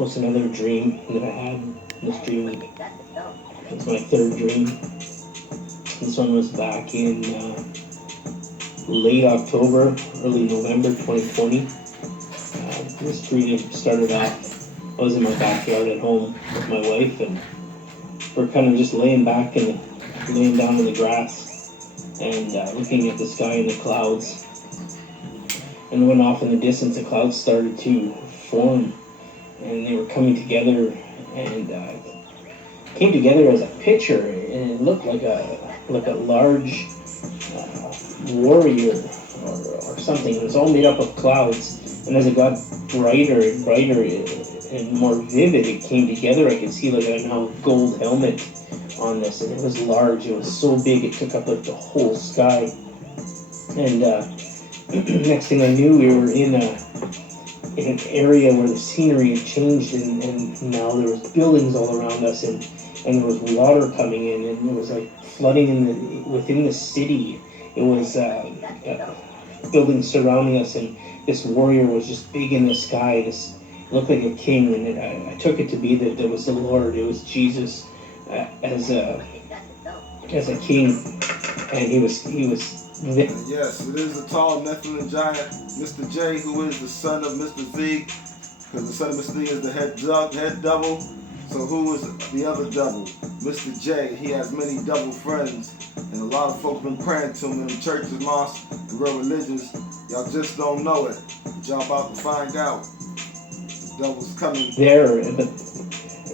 was another dream that I had. This dream was my third dream. This one was back in late October, early November 2020. This dream started off, I was in my backyard at home with my wife, and we're kind of just laying down in the grass and looking at the sky and the clouds. And when off in the distance, the clouds started to form, and they were coming together, and came together as a picture, and it looked like a large warrior or something. It was all made up of clouds, and as it got brighter and brighter and more vivid, it came together. I could see like a now gold helmet on this, and it was large. It was so big, it took up like the whole sky. And next thing I knew, we were in an area where the scenery had changed, and now there was buildings all around us, and there was water coming in, and it was like flooding within the city. It was buildings surrounding us, and this warrior was just big in the sky. This looked like a king, and I took it to be that it was the Lord. It was Jesus as a king, and he was. Yes, it is the tall Nephilim giant, Mr. J, who is the son of Mr. Z, because the son of Mr. Z is the head double. So who is the other double? Mr. J. He has many double friends, and a lot of folks been praying to him in the churches, mosques, and real religions. Y'all just don't know it, but y'all about to find out. The double's coming. There, but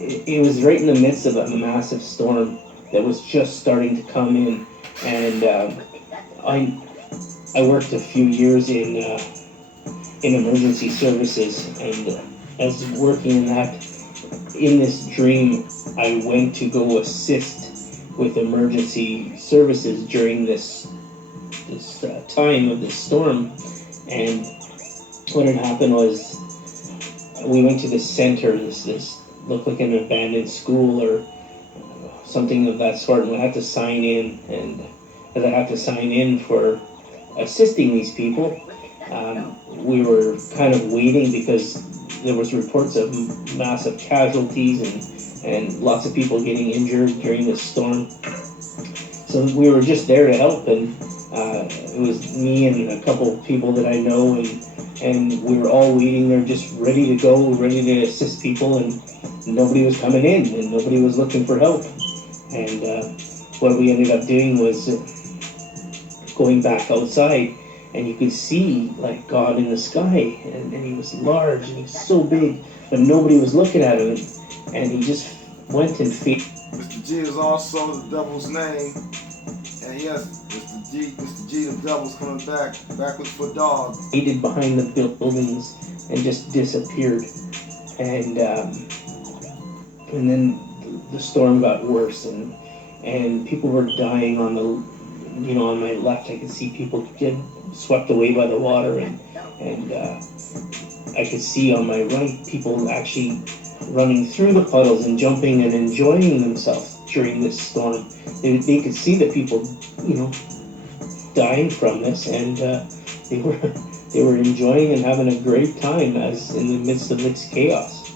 it was right in the midst of a massive storm that was just starting to come in, and I worked a few years in emergency services, and as working in this dream, I went to go assist with emergency services during this time of this storm. And what had happened was we went to this center, this looked like an abandoned school or something of that sort, and we had to sign in. And as I had to sign in for assisting these people, we were kind of waiting because there was reports of massive casualties and lots of people getting injured during this storm. So we were just there to help, and it was me and a couple of people that I know, and we were all waiting there just ready to go, ready to assist people, and nobody was coming in, and nobody was looking for help. And what we ended up doing was going back outside, and you could see like God in the sky, and he was large and he was so big, but nobody was looking at him, and he just went and faded. Mr. G is also the devil's name, and yes, Mr. G the devil's coming backwards for dog. Faded behind the buildings and just disappeared, and then the storm got worse, and people were dying on my left. I could see people get swept away by the water, and I could see on my right people actually running through the puddles and jumping and enjoying themselves during this storm. They could see the people, dying from this, and they were enjoying and having a great time as in the midst of this chaos.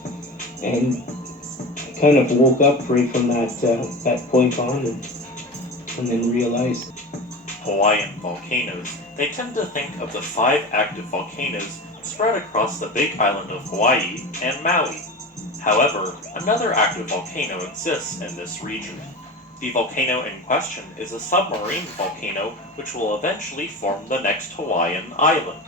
And I kind of woke up right from that point on, and then realized. Hawaiian volcanoes. They tend to think of the 5 active volcanoes spread across the Big Island of Hawaii and Maui. However, another active volcano exists in this region. The volcano in question is a submarine volcano which will eventually form the next Hawaiian island.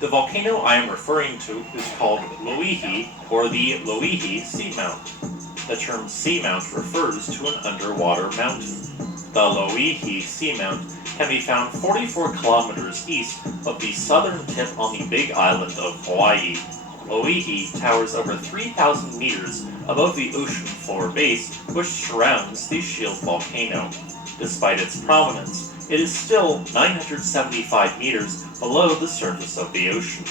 The volcano I am referring to is called Loihi, or the Loihi Seamount. The term seamount refers to an underwater mountain. The Loihi Seamount can be found 44 kilometers east of the southern tip on the Big Island of Hawaii. Loihi towers over 3,000 meters above the ocean floor base which surrounds the shield volcano. Despite its prominence, it is still 975 meters below the surface of the ocean.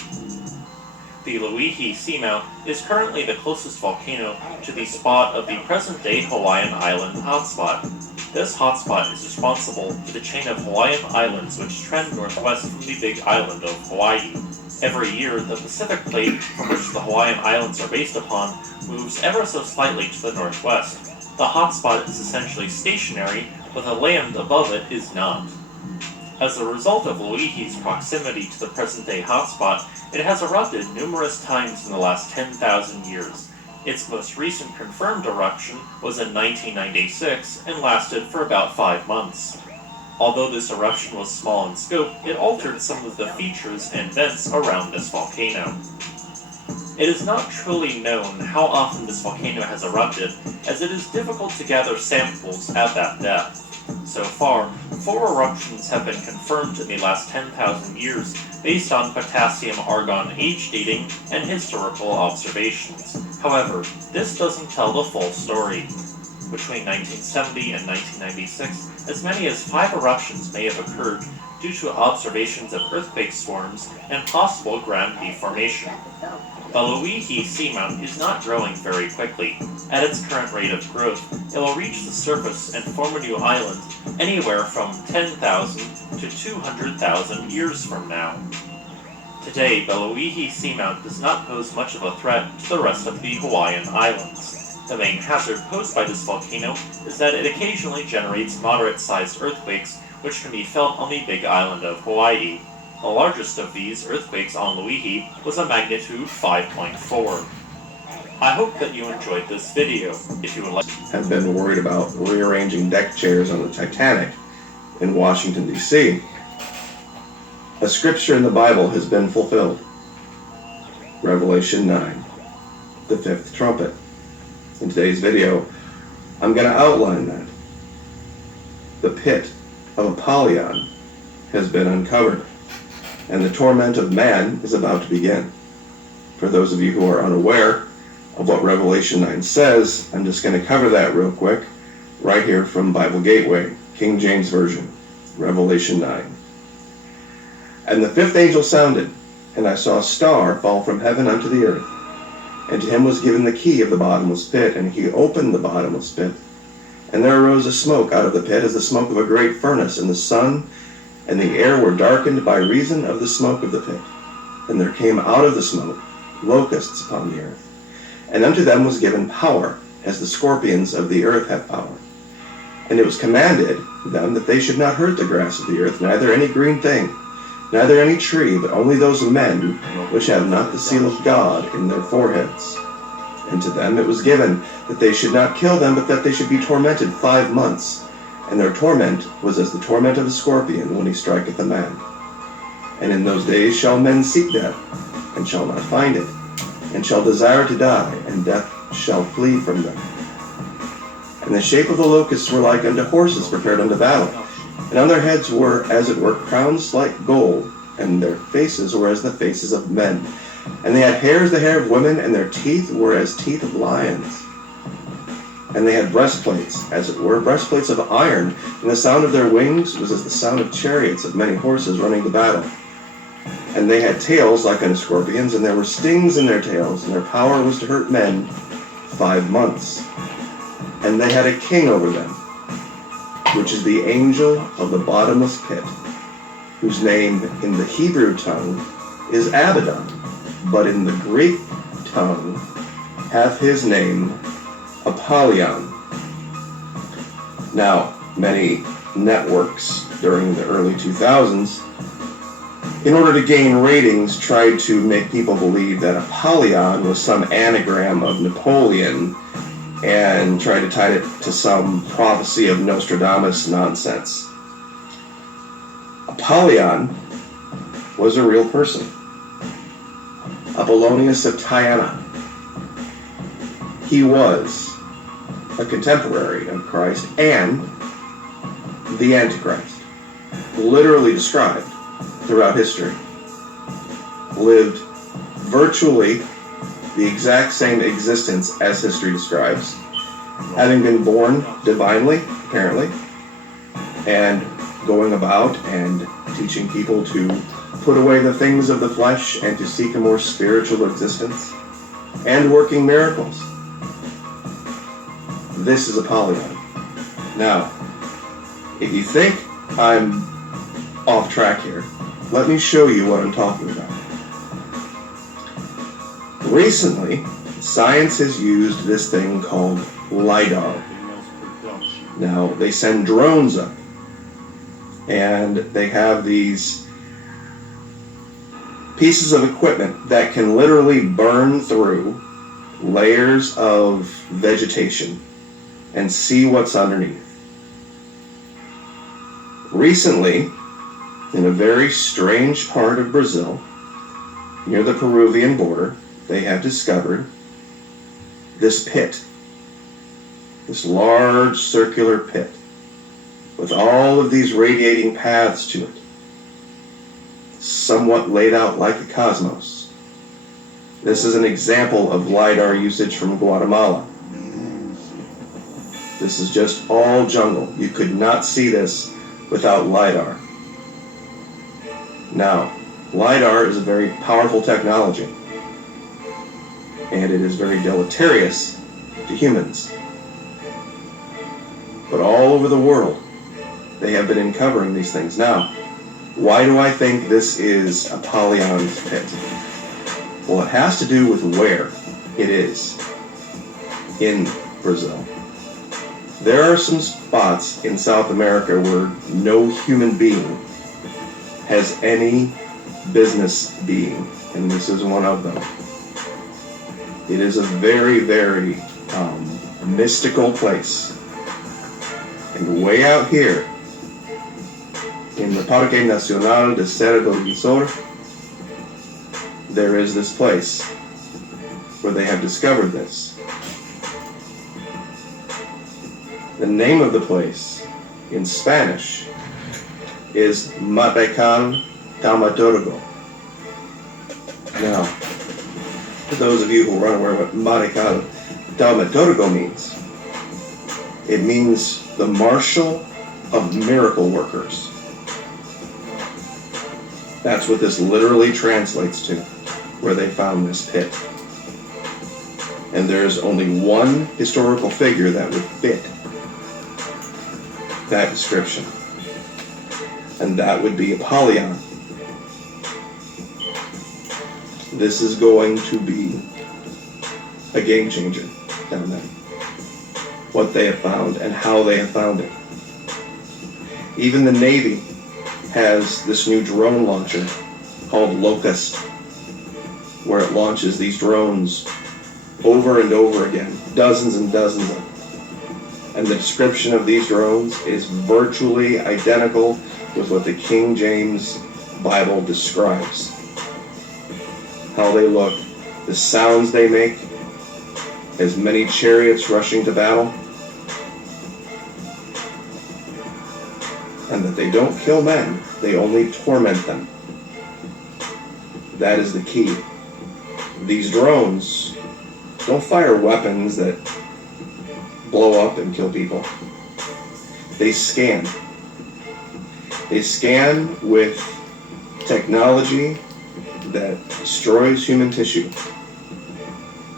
The Loihi Seamount is currently the closest volcano to the spot of the present-day Hawaiian Island hotspot. This hotspot is responsible for the chain of Hawaiian islands which trend northwest from the Big Island of Hawaii. Every year, the Pacific Plate, from which the Hawaiian Islands are based upon, moves ever so slightly to the northwest. The hotspot is essentially stationary, but the land above it is not. As a result of Loihi's proximity to the present-day hotspot, it has erupted numerous times in the last 10,000 years. Its most recent confirmed eruption was in 1996 and lasted for about 5 months. Although this eruption was small in scope, it altered some of the features and vents around this volcano. It is not truly known how often this volcano has erupted, as it is difficult to gather samples at that depth. So far, 4 eruptions have been confirmed in the last 10,000 years based on potassium-argon age dating and historical observations. However, this doesn't tell the full story. Between 1970 and 1996, as many as 5 eruptions may have occurred due to observations of earthquake swarms and possible ground deformation. The Loihi seamount is not growing very quickly. At its current rate of growth, it will reach the surface and form a new island anywhere from 10,000 to 200,000 years from now. Today, the Loihi seamount does not pose much of a threat to the rest of the Hawaiian Islands. The main hazard posed by this volcano is that it occasionally generates moderate-sized earthquakes, which can be felt on the Big Island of Hawaii. The largest of these earthquakes on Loihi was a magnitude 5.4. I hope that you enjoyed this video. If you would like have been worried about rearranging deck chairs on the Titanic in Washington, D.C., a scripture in the Bible has been fulfilled. Revelation 9, the 5th trumpet. In today's video, I'm going to outline that. The pit of Apollyon has been uncovered, and the torment of man is about to begin. For those of you who are unaware of what Revelation 9 says, I'm just going to cover that real quick, right here from Bible Gateway, King James Version, Revelation 9. And the 5th angel sounded, and I saw a star fall from heaven unto the earth. And to him was given the key of the bottomless pit, and he opened the bottomless pit. And there arose a smoke out of the pit as the smoke of a great furnace, and the sun and the air were darkened by reason of the smoke of the pit. And there came out of the smoke locusts upon the earth. And unto them was given power, as the scorpions of the earth have power. And it was commanded them that they should not hurt the grass of the earth, neither any green thing, neither any tree, but only those men which have not the seal of God in their foreheads. And to them it was given that they should not kill them, but that they should be tormented 5 months. And their torment was as the torment of a scorpion when he striketh a man. And in those days shall men seek death, and shall not find it, and shall desire to die, and death shall flee from them. And the shape of the locusts were like unto horses prepared unto battle. And on their heads were, as it were, crowns like gold, and their faces were as the faces of men. And they had hair as the hair of women, and their teeth were as teeth of lions. And they had breastplates, as it were, breastplates of iron, and the sound of their wings was as the sound of chariots of many horses running to battle. And they had tails like unto scorpions, and there were stings in their tails, and their power was to hurt men 5 months. And they had a king over them, which is the angel of the bottomless pit, whose name in the Hebrew tongue is Abaddon, but in the Greek tongue hath his name Apollyon. Now, many networks during the early 2000s, in order to gain ratings, tried to make people believe that Apollyon was some anagram of Napoleon, and tried to tie it to some prophecy of Nostradamus nonsense. Apollyon was a real person. Apollonius of Tyana. He was a contemporary of Christ and the Antichrist, literally described throughout history. Lived virtually the exact same existence as history describes, having been born divinely, apparently, and going about and teaching people to put away the things of the flesh and to seek a more spiritual existence, and working miracles. This is Apollyon. Now, if you think I'm off track here, let me show you what I'm talking about. Recently, science has used this thing called LIDAR. Now, they send drones up, and they have these pieces of equipment that can literally burn through layers of vegetation and see what's underneath. Recently, in a very strange part of Brazil, near the Peruvian border, they have discovered this pit, this large circular pit with all of these radiating paths to it, somewhat laid out like a cosmos. This is an example of LIDAR usage from Guatemala. This is just all jungle. You could not see this without LIDAR. Now, LIDAR is a very powerful technology, and it is very deleterious to humans. But all over the world, they have been uncovering these things. Now, why do I think this is Apollyon's pit? Well, it has to do with where it is in Brazil. There are some spots in South America where no human being has any business being, and this is one of them. It is a very, very mystical place. And way out here, in the Parque Nacional de Serra do Vinçor, there is this place where they have discovered this. The name of the place in Spanish is Matecán Taumaturgo. Now, for those of you who are unaware what Matecán Taumaturgo means, it means the marshal of miracle workers. That's what this literally translates to, where they found this pit. And there's only one historical figure that would fit that description, and that would be Apollyon. This is going to be a game changer down there. What they have found and how they have found it. Even the Navy has this new drone launcher called Locust, where it launches these drones over and over again, dozens and dozens of them. And the description of these drones is virtually identical with what the King James Bible describes. How they look, the sounds they make, as many chariots rushing to battle, and that they don't kill men, they only torment them. That is the key. These drones don't fire weapons that blow up and kill people. They scan. They scan with technology that destroys human tissue,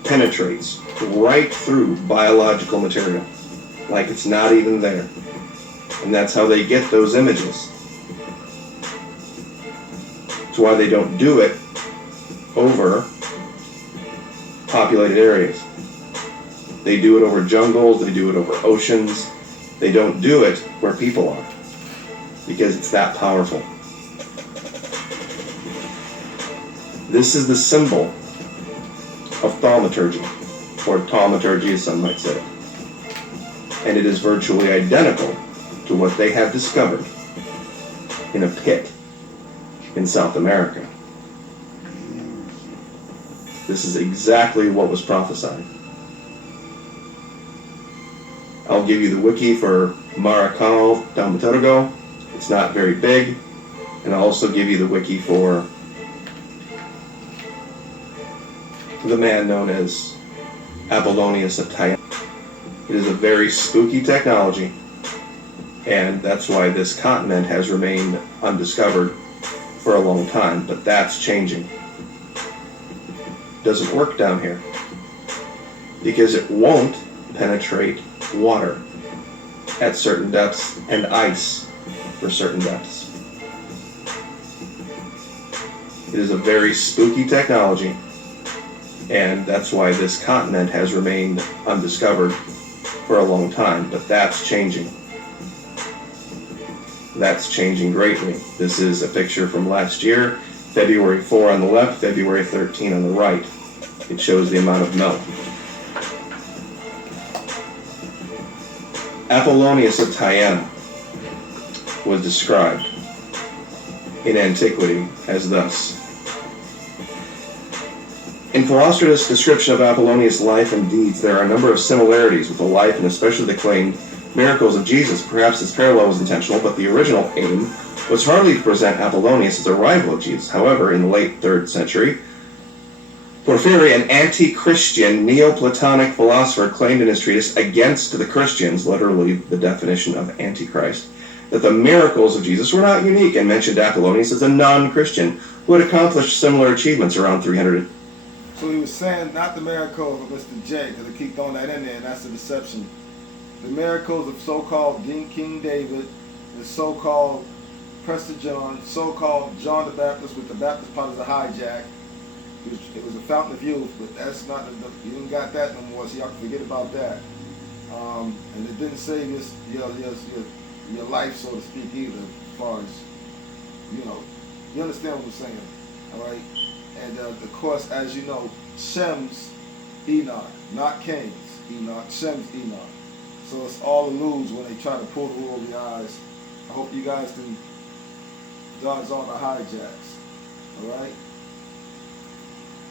penetrates right through biological material, like it's not even there. And that's how they get those images. That's why they don't do it over populated areas. They do it over jungles, they do it over oceans. They don't do it where people are, because it's that powerful. This is the symbol of thaumaturgy, or taumaturgy as some might say. And it is virtually identical to what they have discovered in a pit in South America. This is exactly what was prophesied. I'll give you the wiki for Maracão Taumaturgo. It's not very big. And I'll also give you the wiki for the man known as Apollonius of Tyana. It is a very spooky technology, and that's why this continent has remained undiscovered for a long time, but that's changing. It doesn't work down here because it won't penetrate water at certain depths and ice for certain depths. It is a very spooky technology, And that's why this continent has remained undiscovered for a long time, but that's changing. That's changing greatly. This is a picture from last year, February 4 on the left, February 13 on the right. It shows the amount of melt. Apollonius of Tyana was described in antiquity as thus. In Philostratus' description of Apollonius' life and deeds, there are a number of similarities with the life and especially the claimed miracles of Jesus. Perhaps this parallel was intentional, but the original aim was hardly to present Apollonius as a rival of Jesus. However, in the late 3rd century, Porphyry, an anti-Christian Neoplatonic philosopher, claimed in his treatise Against the Christians, literally the definition of Antichrist, that the miracles of Jesus were not unique, and mentioned Apollonius as a non-Christian who had accomplished similar achievements around 300. So he was saying not the miracles of Mr. J, because they keep throwing that in there, and that's the deception. The miracles of so-called King David, and so-called Prester John, so-called John the Baptist, with the Baptist part as a hijack. It was a fountain of youth, but that's not, you ain't got that no more, so y'all can forget about that. And it didn't save your life, so to speak, either, as far as, you understand what I'm saying, all right? And of course, as you know, Shem's Enoch, not Cain's Enoch, Shem's Enoch. So it's all alludes when they try to pull the wool over your eyes. I hope you guys can dodge all the hijacks, all right?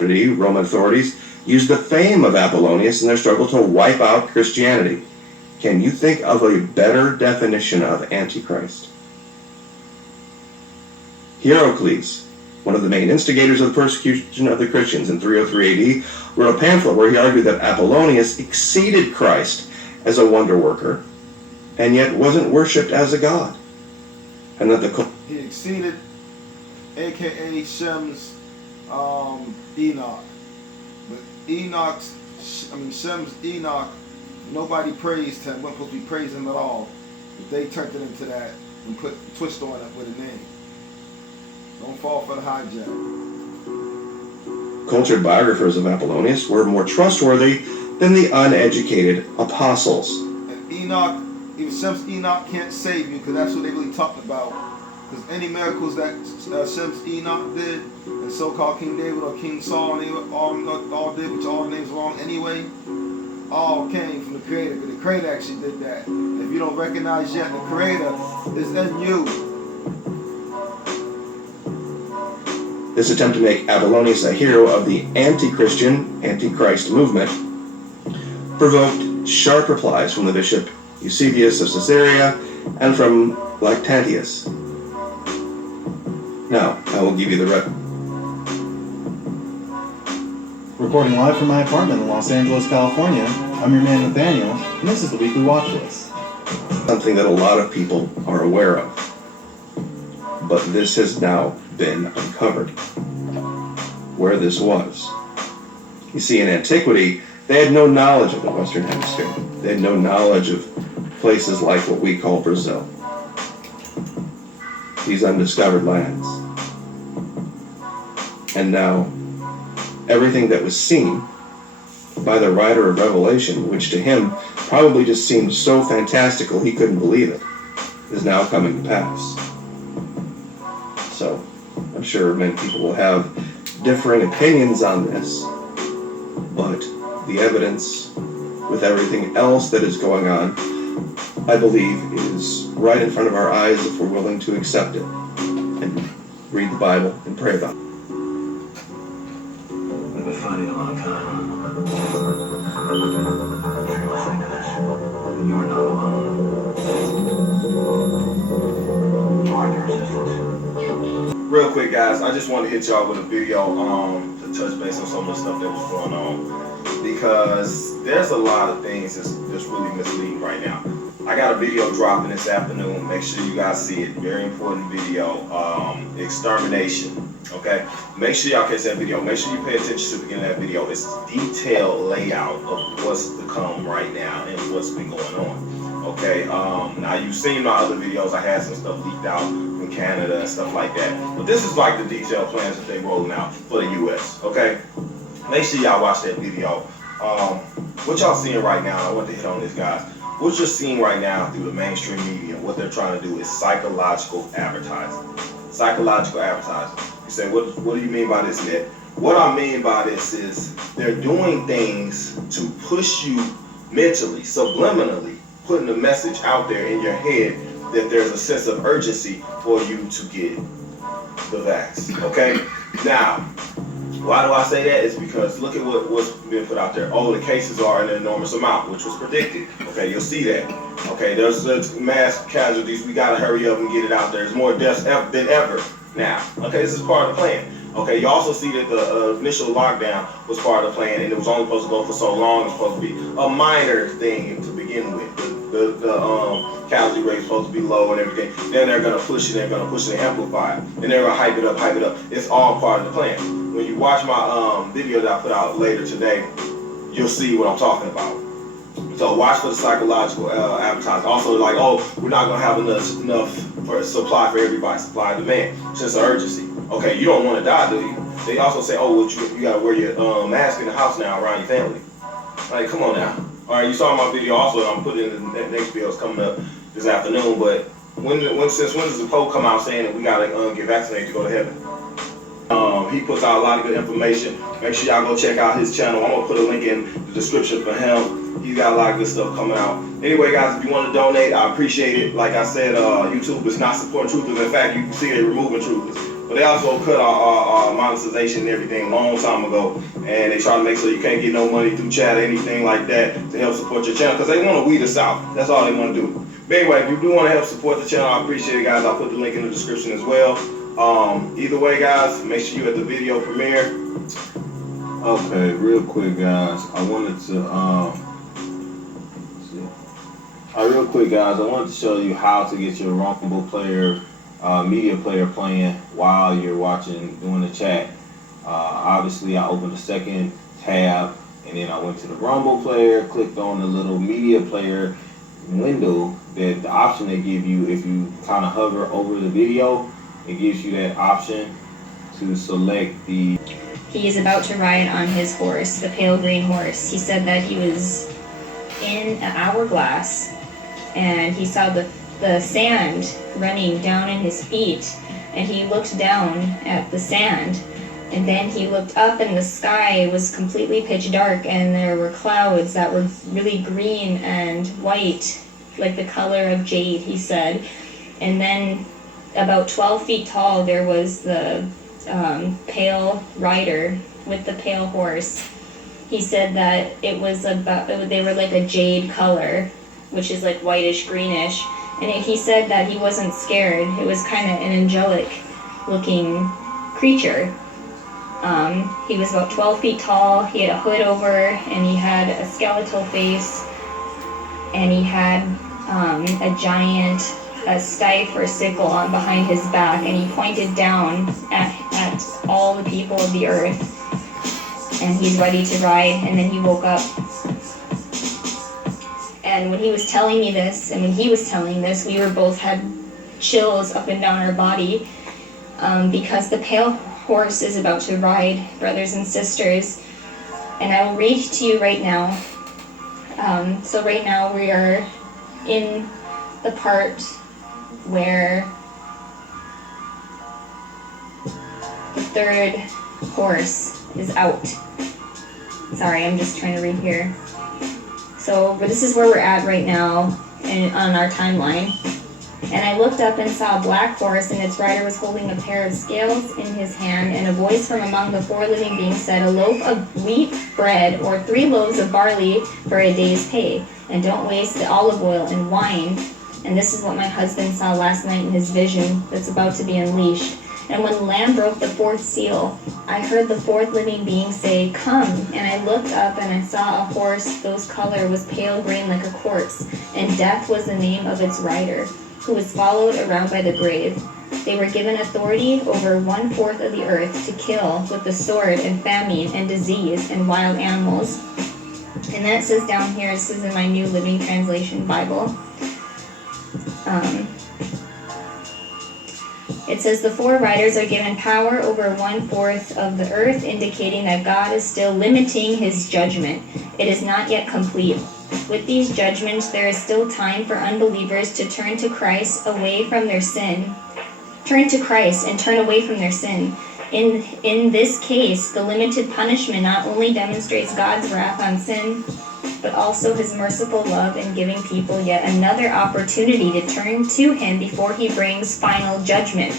Roman authorities used the fame of Apollonius in their struggle to wipe out Christianity. Can you think of a better definition of Antichrist? Hierocles, one of the main instigators of the persecution of the Christians in 303 AD, wrote a pamphlet where he argued that Apollonius exceeded Christ as a wonder worker, and yet wasn't worshipped as a god. And that he exceeded, aka Shem's Enoch. But Shem's Enoch, nobody praised him, wasn't supposed to be praising him at all. But they turned it into that and put a twist on it with a name. Don't fall for the hijack. Cultured biographers of Apollonius were more trustworthy than the uneducated apostles. And Enoch, even Shem's Enoch can't save you, because that's what they really talked about. Because any miracles that Shem's Enoch did, and so-called King David or King Saul, and they all did, which all the names wrong anyway, all came from the Creator, because the Creator actually did that. If you don't recognize yet, the Creator is in you. This attempt to make Apollonius a hero of the anti-Christian, anti-Christ movement provoked sharp replies from the Bishop Eusebius of Caesarea and from Lactantius. Now, I will give you the Recording live from my apartment in Los Angeles, California, I'm your man Nathaniel, and this is the Weekly Watch List. Something that a lot of people are aware of. But this has now been uncovered. Where this was. You see, in antiquity, they had no knowledge of the Western Hemisphere. They had no knowledge of places like what we call Brazil. These undiscovered lands. And now, everything that was seen by the writer of Revelation, which to him probably just seemed so fantastical he couldn't believe it, is now coming to pass. So, I'm sure many people will have differing opinions on this, but the evidence with everything else that is going on, I believe, is right in front of our eyes if we're willing to accept it and read the Bible and pray about it. We've been fighting a long time. You're not alone. Find your resistance. Real quick, guys, I just want to hit y'all with a video to touch base on some of the stuff that was going on, because there's a lot of things that's really misleading right now. I got a video dropping this afternoon. Make sure you guys see it. Very important video. Extermination. Okay? Make sure y'all catch that video. Make sure you pay attention to the beginning of that video. It's a detailed layout of what's to come right now and what's been going on. Okay? Now, you've seen my other videos. I had some stuff leaked out from Canada and stuff like that. But this is like the detailed plans that they're rolling out for the U.S. Okay? Make sure y'all watch that video. What y'all seeing right now, I want to hit on this, guys. What you're seeing right now through the mainstream media, what they're trying to do is psychological advertising. Psychological advertising. You say, what do you mean by this, Ned? What I mean by this is they're doing things to push you mentally, subliminally, putting a message out there in your head that there's a sense of urgency for you to get the vax. Okay? Now, why do I say that? It's because look at what's been put out there. Oh, the cases are an enormous amount, which was predicted. Okay, you'll see that. Okay, there's mass casualties. We gotta hurry up and get it out there. There's more deaths than ever now. Okay, this is part of the plan. Okay, you also see that the initial lockdown was part of the plan, and it was only supposed to go for so long. It's supposed to be a minor thing to begin with. The casualty rate is supposed to be low and everything. Then they're gonna push it. They're gonna push it and amplify it. And they're gonna hype it up. It's all part of the plan. When you watch my video that I put out later today, you'll see what I'm talking about. So watch for the psychological advertising. Also, like, oh, we're not gonna have enough for supply for everybody. Supply and demand. Sense of urgency. Okay, you don't want to die, do you? They also say, oh, well, you gotta wear your mask in the house now around your family. Like, come on now. All right, you saw my video also. I'm putting in the next video. It's coming up this afternoon. But since when does the Pope come out saying that we gotta get vaccinated to go to heaven? He puts out a lot of good information. Make sure y'all go check out his channel. I'm gonna put a link in the description for him. He's got a lot of good stuff coming out. Anyway, guys, if you want to donate, I appreciate it. Like I said, YouTube is not supporting truthers. In fact, you can see they're removing truthers. But they also cut our monetization and everything a long time ago. And they try to make sure you can't get no money through chat or anything like that to help support your channel. Because they want to weed us out. That's all they want to do. But anyway, if you do want to help support the channel, I appreciate it, guys. I'll put the link in the description as well. Either way, guys, make sure you at the video premiere. Okay, real quick, guys. I wanted to show you how to get your Rumble player, media player playing while you're doing the chat. Obviously, I opened a second tab, and then I went to the Rumble player, clicked on the little media player window. That the option they give you if you kind of hover over the video, it gives you that option to select the. He is about to ride on his horse, the pale green horse. He said that he was in an hourglass and he saw the sand running down in his feet, and he looked down at the sand, and then he looked up and the sky was completely pitch dark and there were clouds that were really green and white, like the color of jade, he said. And then about 12 feet tall there was the pale rider with the pale horse. He said that they were like a jade color, which is like whitish greenish, and he said that he wasn't scared. It was kind of an angelic looking creature. He was about 12 feet tall. He had a hood over and he had a skeletal face, and he had a giant staff or sickle on behind his back, and he pointed down at all the people of the earth, and he's ready to ride. And then he woke up, and when he was telling me this, and when he was telling this, we were both had chills up and down our body, because the pale horse is about to ride, brothers and sisters. And I will read to you right now. So right now we are in the part where the third horse is out. Sorry, I'm just trying to read here. So this is where we're at right now on our timeline. And I looked up and saw a black horse, and its rider was holding a pair of scales in his hand, and a voice from among the four living beings said, "A loaf of wheat bread or 3 loaves of barley for a day's pay, and don't waste the olive oil and wine." And this is what my husband saw last night in his vision that's about to be unleashed. And when the Lamb broke the 4th seal, I heard the 4th living being say, "Come." And I looked up and I saw a horse whose color was pale green like a corpse, and death was the name of its rider, who was followed around by the grave. They were given authority over 1/4 of the earth to kill with the sword and famine and disease and wild animals. And then it says down here, this is in my New Living Translation Bible. It says the 4 riders are given power over 1/4 of the earth, indicating that God is still limiting his judgment. It is not yet complete. With these judgments, there is still time for unbelievers to turn to Christ away from their sin. Turn to Christ and turn away from their sin. In this case, the limited punishment not only demonstrates God's wrath on sin, but also his merciful love in giving people yet another opportunity to turn to him before he brings final judgment.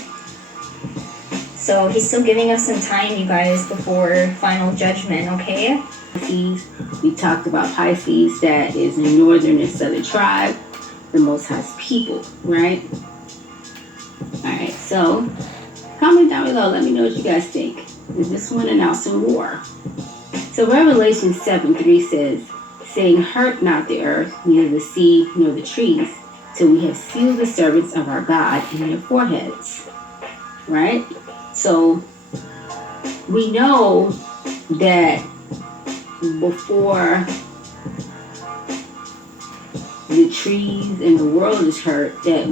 So he's still giving us some time, you guys, before final judgment, okay? Pisces, we talked about Pisces, that is a northern and southern tribe, the Most High's people, right? Alright, so comment down below, let me know what you guys think. Is this one an awesome war? So Revelation 7:3 says, saying, hurt not the earth, neither the sea, nor the trees, till we have sealed the servants of our God in their foreheads. Right? So we know that before the trees and the world is hurt, that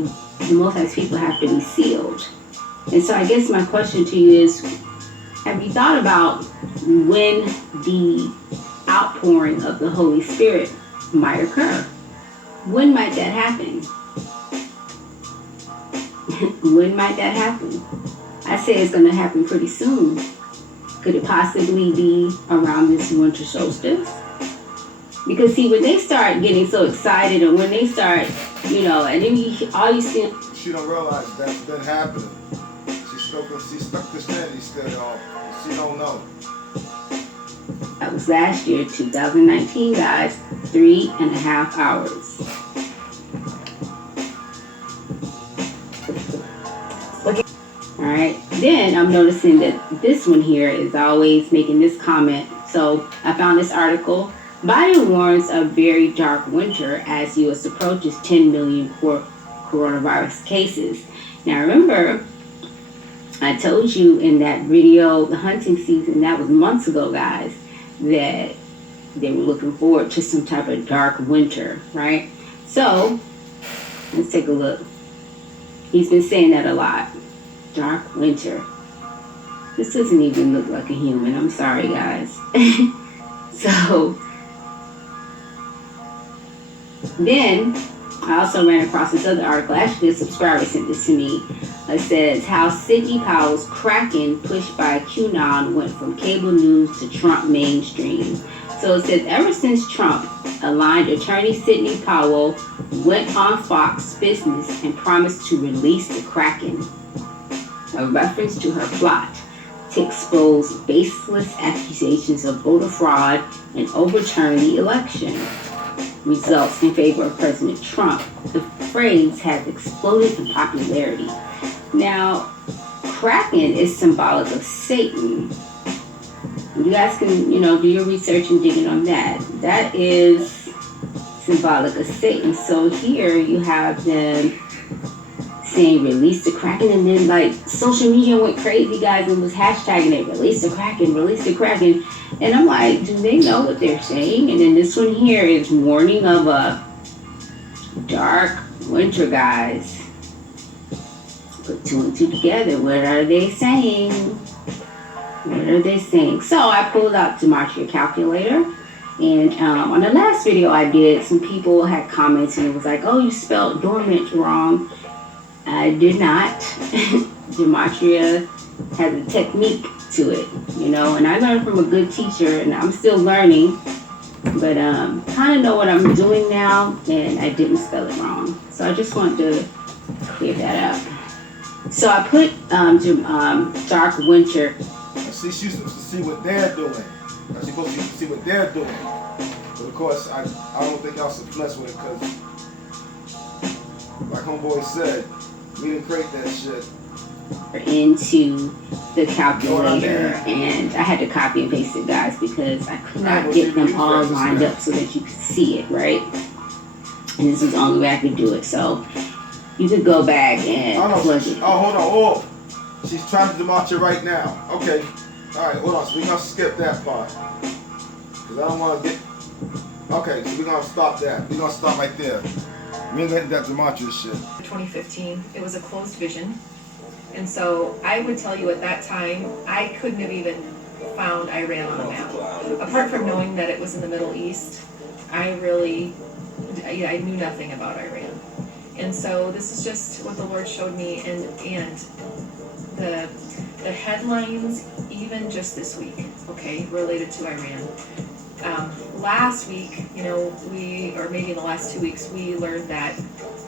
the Most High's people have to be sealed. And so I guess my question to you is, have you thought about when the outpouring of the Holy Spirit might occur? When might that happen? When might that happen? I say it's going to happen pretty soon. Could it possibly be around this winter solstice? Because see, when they start getting so excited, and when they start, and then all you see. She don't realize that's been happening. She stuck Christianity still, y'all. She don't know. That was last year, 2019, guys. 3.5 hours. Alright, then I'm noticing that this one here is always making this comment. So I found this article. Biden warns a very dark winter as U.S. approaches 10 million coronavirus cases. Now remember, I told you in that video, the hunting season, that was months ago, guys, that they were looking forward to some type of dark winter, right? So, let's take a look. He's been saying that a lot. Dark winter. This doesn't even look like a human. I'm sorry, guys. So, then I also ran across this other article. Actually, a subscriber sent this to me. It says how Sidney Powell's Kraken, pushed by QAnon, went from cable news to Trump mainstream. So it says ever since Trump aligned attorney Sidney Powell went on Fox Business and promised to release the Kraken, a reference to her plot to expose baseless accusations of voter fraud and overturn the election results in favor of President Trump, the phrase has exploded in popularity. Now, Kraken is symbolic of Satan. You guys can, do your research and digging on that. That is symbolic of Satan. So here you have them saying release the Kraken, and then social media went crazy, guys, and was hashtagging it, release the Kraken, release the Kraken. And I'm like, do they know what they're saying? And then this one here is warning of a dark winter, guys. Put 2 and 2 together. What are they saying? What are they saying? So I pulled out Gematria Calculator. And on the last video I did, some people had comments and it was like, oh, you spelled dormant wrong. I did not. Gematria has a technique to it, and I learned from a good teacher, and I'm still learning, but kind of know what I'm doing now, and I didn't spell it wrong. So I just wanted to clear that up. So I put dark winter. See, she's supposed to see what they're doing. She's supposed to see what they're doing. But of course, I don't think y'all should mess with it, because like homeboy said, we didn't create that shit. Into the calculator, and I had to copy and paste it, guys, because I could not get them all lined up so that you could see it, right? And this is the only way I could do it. So you could go back and plug it. Oh, hold on. Oh, she's trying to demarch it right now. Okay. All right, hold on. So we're going to skip that part, because I don't want to get... Okay, so we're going to stop that. We're going to stop right there. We ain't letting that demarch this shit. 2015, it was a closed vision. And so I would tell you at that time, I couldn't have even found Iran on a map. Apart from knowing that it was in the Middle East, I knew nothing about Iran. And so this is just what the Lord showed me, and the headlines, even just this week, okay, related to Iran. Last week, or maybe in the last 2 weeks, we learned that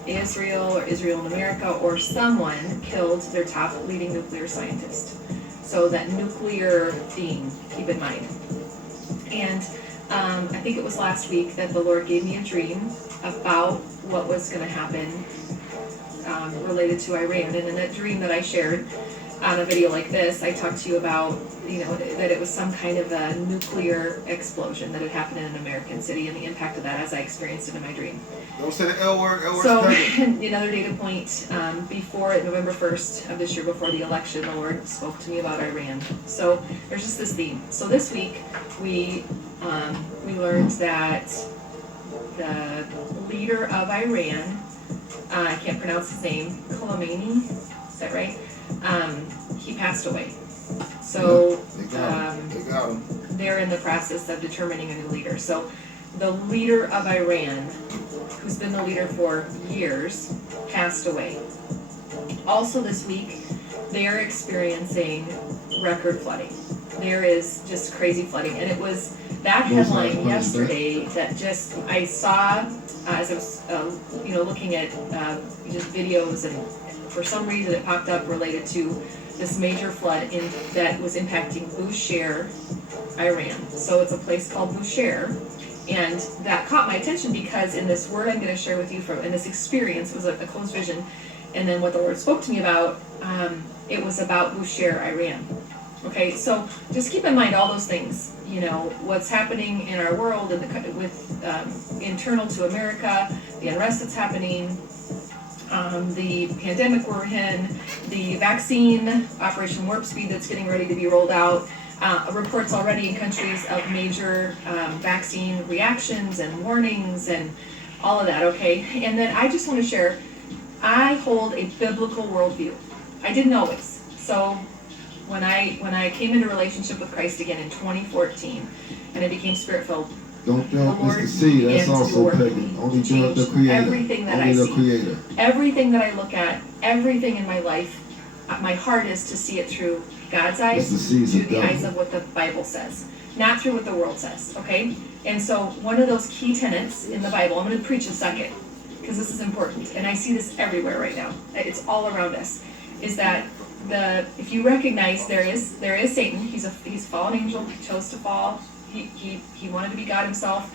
Israel or Israel in America or someone killed their top leading nuclear scientist. So that nuclear theme, keep in mind. And I think it was last week that the Lord gave me a dream about what was going to happen related to Iran. And in that dream that I shared on a video like this, I talked to you about, that it was some kind of a nuclear explosion that had happened in an American city and the impact of that as I experienced it in my dream. Don't say the L word. So another data point, before November 1st of this year, before the election, the Lord spoke to me about Iran. So there's just this theme. So this week we learned that the leader of Iran, I can't pronounce his name, Khamenei, is that right? He passed away. So they got him. They're in the process of determining a new leader. So the leader of Iran, who's been the leader for years, passed away. Also this week, they are experiencing record flooding. There is just crazy flooding. And it was that headline yesterday that just I saw as I was looking at just videos, and for some reason it popped up related to this major flood that was impacting Bushehr, Iran. So it's a place called Bushehr. And that caught my attention because in this word I'm going to share with you in this experience, it was a closed vision, and then what the Lord spoke to me about, it was about Bushehr, Iran. Okay, so just keep in mind all those things, what's happening in our world and with internal to America, the unrest that's happening, the pandemic we're in, the vaccine, Operation Warp Speed that's getting ready to be rolled out, reports already in countries of major vaccine reactions and warnings and all of that, okay? And then I just want to share, I hold a biblical worldview. I didn't always. So when I came into relationship with Christ again in 2014 and I became spirit-filled, Don't miss the C, that's also pagan. Only the creator. Everything that I see, everything that I look at, everything in my life, my heart is to see it through God's eyes, through the eyes of what the Bible says, not through what the world says, okay? And so one of those key tenets in the Bible, I'm going to preach a second, because this is important, and I see this everywhere right now, it's all around us, is that if you recognize there is Satan, he's a fallen angel, he chose to fall, he wanted to be God himself,